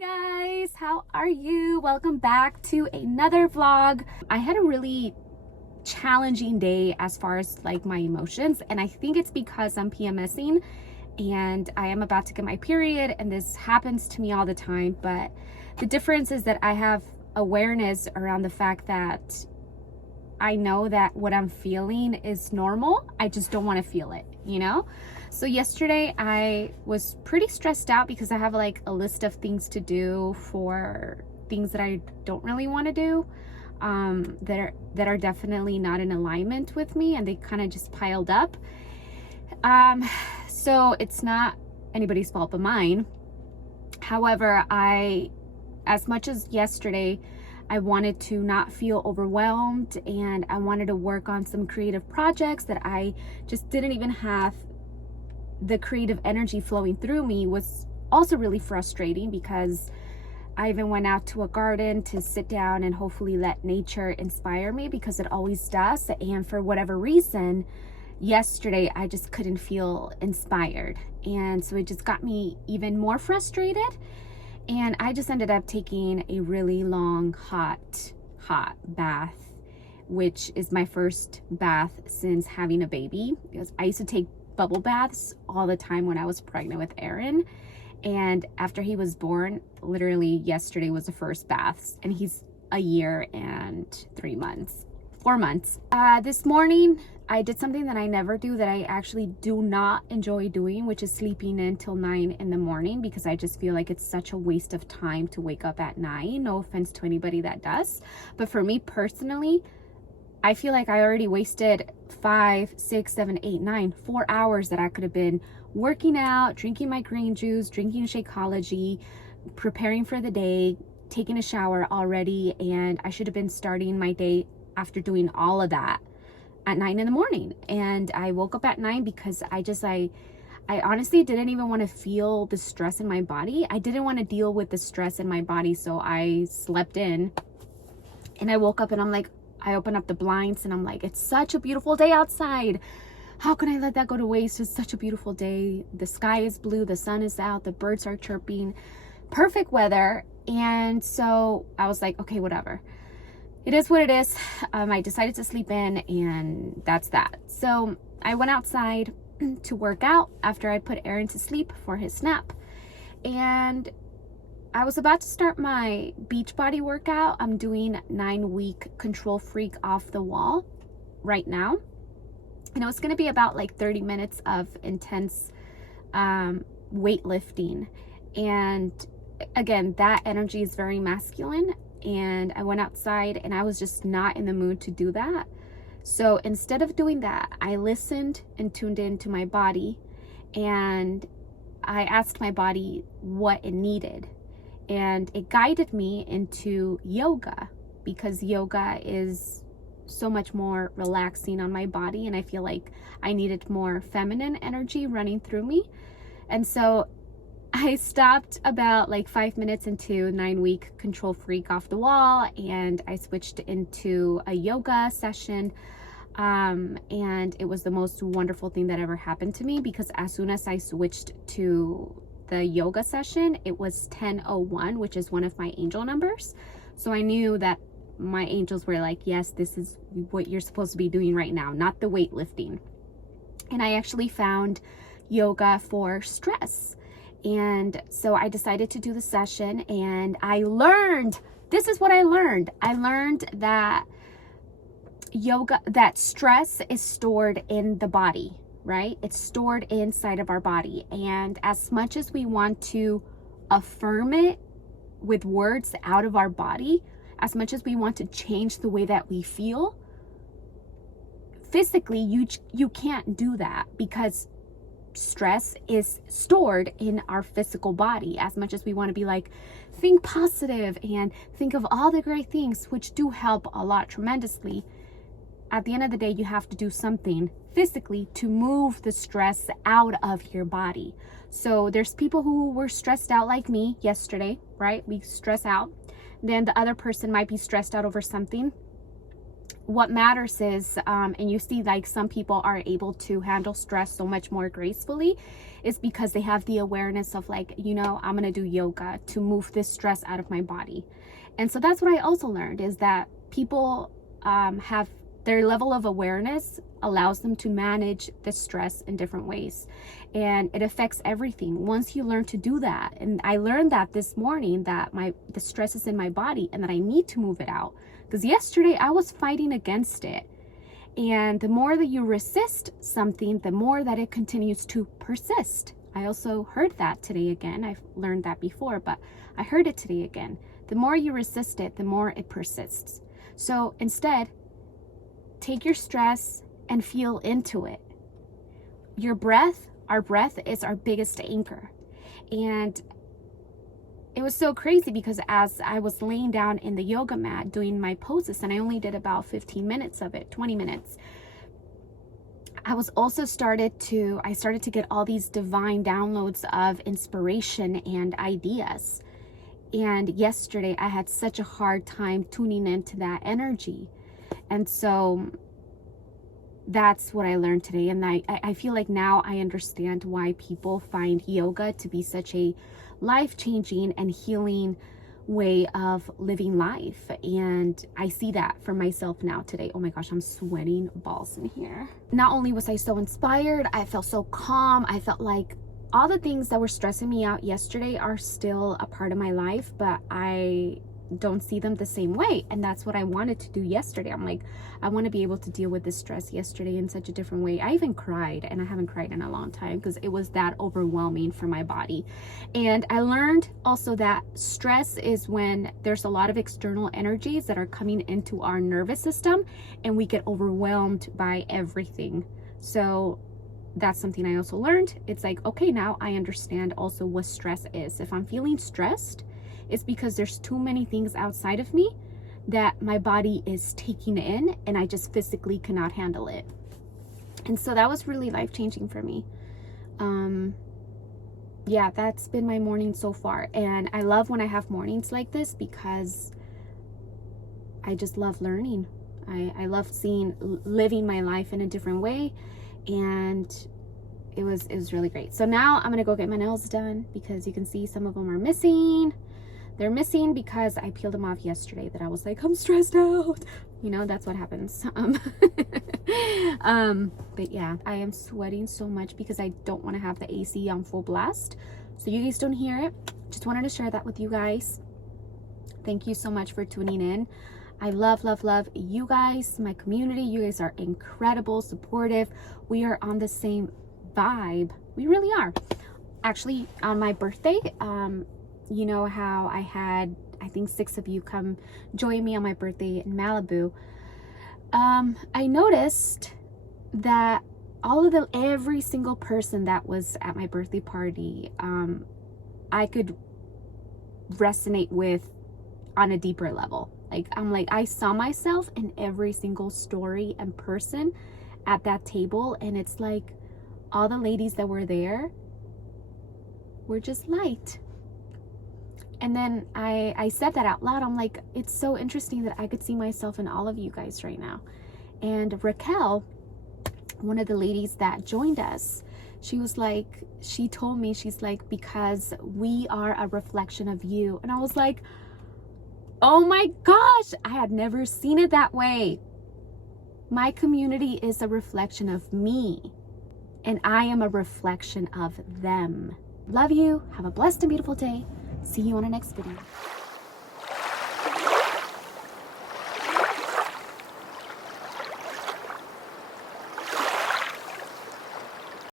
Guys, how are you? Welcome back to another vlog. I had a really challenging day as far as like my emotions, and I think it's because I'm PMSing and I am about to get my period, and this happens to me all the time. But the difference is that I have awareness around the fact that I know that what I'm feeling is normal. I just don't want to feel it, you know? So yesterday I was pretty stressed out because I have like a list of things to do for things that I don't really want to do, that are definitely not in alignment with me, and they kind of just piled up. So it's not anybody's fault but mine. However, as much as yesterday I wanted to not feel overwhelmed and I wanted to work on some creative projects that I just didn't even have the creative energy flowing through me, was also really frustrating because I even went out to a garden to sit down and hopefully let nature inspire me, because it always does. And for whatever reason, yesterday I just couldn't feel inspired. And so it just got me even more frustrated. And I just ended up taking a really long, hot bath, which is my first bath since having a baby. Because I used to take bubble baths all the time when I was pregnant with Aaron. And after he was born, literally yesterday was the first bath. And he's a year and 4 months. This morning, I did something that I never do, that I actually do not enjoy doing, which is sleeping in till 9 in the morning, because I just feel like it's such a waste of time to wake up at 9. No offense to anybody that does. But for me personally, I feel like I already wasted 5, 6, 7, 8, 9, 4 hours that I could have been working out, drinking my green juice, drinking Shakeology, preparing for the day, taking a shower already, and I should have been starting my day after doing all of that at 9 in the morning. And I woke up at 9 because I honestly didn't even want to feel the stress in my body. I didn't want to deal with the stress in my body, so I slept in. And I woke up and I'm like, I opened up the blinds and I'm like, it's such a beautiful day outside. How can I let that go to waste? It's such a beautiful day. The sky is blue, the sun is out, the birds are chirping, perfect weather. And so I was like, okay, whatever. It is what it is. I decided to sleep in, and that's that. So I went outside to work out after I put Aaron to sleep for his nap. And I was about to start my Beachbody workout. I'm doing 9-week Control Freak off the wall right now. And it was going to be about like 30 minutes of intense weightlifting. And again, that energy is very masculine. And I went outside and I was just not in the mood to do that. So instead of doing that, I listened and tuned into my body, and I asked my body what it needed. And it guided me into yoga, because yoga is so much more relaxing on my body, and I feel like I needed more feminine energy running through me. And so I stopped about like 5 minutes into 9-week Control Freak off the wall, and I switched into a yoga session. And it was the most wonderful thing that ever happened to me, because as soon as I switched to the yoga session, it was 10:01, which is one of my angel numbers. So I knew that my angels were like, yes, this is what you're supposed to be doing right now, not the weightlifting. And I actually found yoga for stress. And so I decided to do the session, and I learned, this is what I learned. I learned that that stress is stored in the body, right? It's stored inside of our body. And as much as we want to affirm it with words out of our body, as much as we want to change the way that we feel, physically, you can't do that, because stress is stored in our physical body. As much as we want to be like, think positive and think of all the great things, which do help a lot tremendously, at the end of the day, you have to do something physically to move the stress out of your body. So there's people who were stressed out like me yesterday, right? We stress out. Then the other person might be stressed out over something. what matters is, and you see like some people are able to handle stress so much more gracefully, is because they have the awareness of like, you know, I'm gonna do yoga to move this stress out of my body. And so that's what I also learned, is that people have their level of awareness allows them to manage the stress in different ways, and it affects everything once you learn to do that. And I learned that this morning, that the stress is in my body and that I need to move it out, because yesterday I was fighting against it. And the more that you resist something, the more that it continues to persist. I also heard that today again. I've learned that before, but I heard it today again. The more you resist it, the more it persists. So instead, take your stress and feel into it. Your breath, our breath is our biggest anchor. And it was so crazy because as I was laying down in the yoga mat doing my poses, and I only did about 15 minutes of it, 20 minutes, I started to get all these divine downloads of inspiration and ideas. And yesterday I had such a hard time tuning into that energy. And so that's what I learned today. And I feel like now I understand why people find yoga to be such a life-changing and healing way of living life. And I see that for myself now today. Oh my gosh, I'm sweating balls in here. Not only was I so inspired, I felt so calm. I felt like all the things that were stressing me out yesterday are still a part of my life, but I don't see them the same way. And that's what I wanted to do yesterday. I'm like, I want to be able to deal with this stress yesterday in such a different way. I even cried, and I haven't cried in a long time because it was that overwhelming for my body. And I learned also that stress is when there's a lot of external energies that are coming into our nervous system and we get overwhelmed by everything. So that's something I also learned. It's like, okay, now I understand also what stress is. If I'm feeling stressed, it's because there's too many things outside of me that my body is taking in, and I just physically cannot handle it. And so that was really life-changing for me. Yeah, that's been my morning so far. And I love when I have mornings like this because I just love learning. I love living my life in a different way. And it was really great. So now I'm gonna go get my nails done because you can see some of them are missing. They're missing because I peeled them off yesterday, that I was like, I'm stressed out. You know, that's what happens. But yeah, I am sweating so much because I don't want to have the AC on full blast, so you guys don't hear it. Just wanted to share that with you guys. Thank you so much for tuning in. I love you guys, my community. You guys are incredible, supportive. We are on the same vibe. We really are. Actually, on my birthday, you know how I had, I think 6 of you come join me on my birthday in Malibu. I noticed that every single person that was at my birthday party, I could resonate with on a deeper level. I saw myself in every single story and person at that table, and it's like all the ladies that were there were just light. And then I said that out loud. I'm like, it's so interesting that I could see myself in all of you guys right now. And Raquel, one of the ladies that joined us, she told me, she's like, because we are a reflection of you. And I was like, oh my gosh, I had never seen it that way. My community is a reflection of me, and I am a reflection of them. Love you. Have a blessed and beautiful day. See you on the next video.